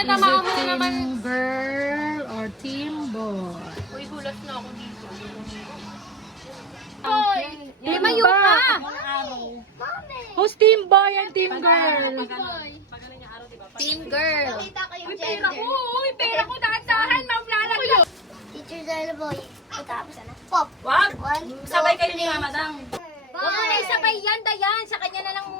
na tama na naman. girl or team boy? Uy, hulas na ako dito. Boy! Okay. Lima yung ha! Mami! Who's team boy and team girl? Pag Pag Pag Pag araw, diba? Team girl. Team girl. Uy, pera ko! Uy, pera ko! Dahan-dahan! Mawlalag ma lang! Teacher girl boy. Itapos na. Pop! Wag! Sabay kayo ni Mama Dang. Wag na isabay yan, Dayan! Sa kanya na lang mo.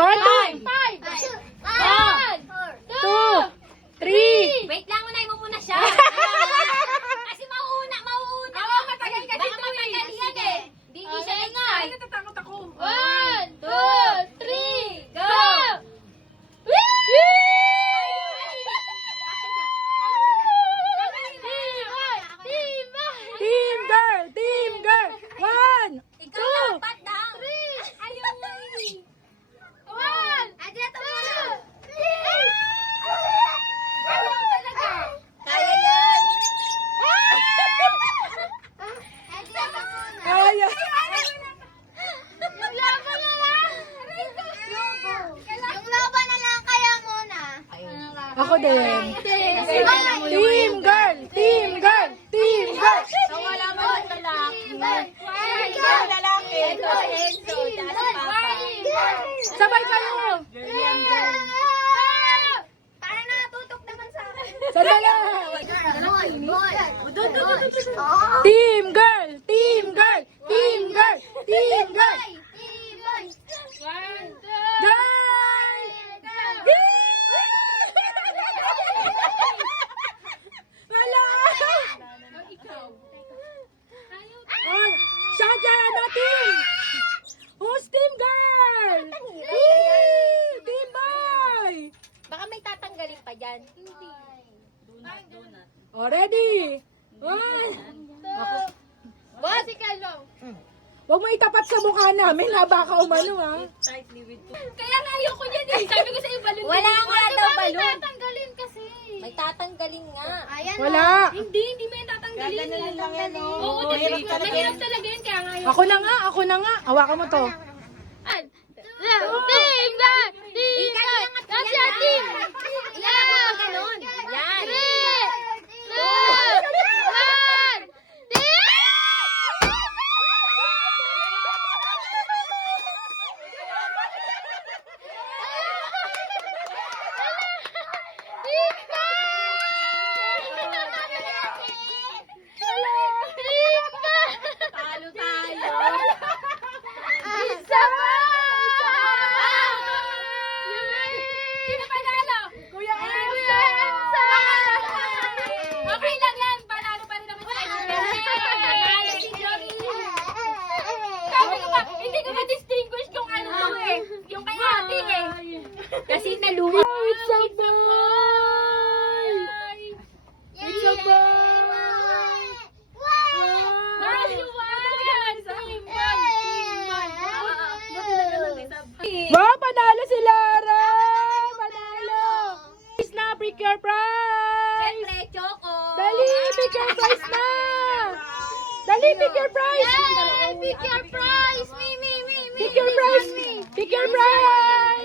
One, five, two, five, five, two, one, five, five, one, four, two, three. Wait lang, unay mo muna siya. kasi mauuna, mauuna. Oh, matagal Ay, kasi ito. Matagal Mas, yan sige. eh. Hindi right. siya yung time. Ay, natatakot ako. One, Ako din. Team, girl! Team girl! Team girl! So wala Team girl! Team girl! Team girl! Team girl! Sabay kayo! Para na tutok naman sa akin. Sabay Team girl! Team girl! Team girl! Team girl! Team girl! yan? Hindi. Donut, donut. Oh, ready? One. Two. So, One. Si Huwag mo itapat sa mukha namin, haba baka umano ha. Ah. Kaya nga ayaw ko yan eh. Sabi ko sa iyo, balon. Wala nga, nga daw diba no, balon. May tatanggalin kasi. May tatanggalin nga. Ayan lang. Wala. Hindi, hindi may tatanggalin. Oo, oh, oh mahirap talaga, talaga yan. Kaya nga ayaw. Ako na yun. nga, ako na nga. ka mo to. Ay, ay, ay, Kasi naluha. Oh, it's a boy! It's a boy! Yeah, it's a boy. What? Wow, panalo si Lara! Panalo! Please na, pick your prize! Siyempre, choco! Dali, pick your prize Dali, pick your prize! Yay! Pick your prize! Me, me, Pick your prize! Pick your prize!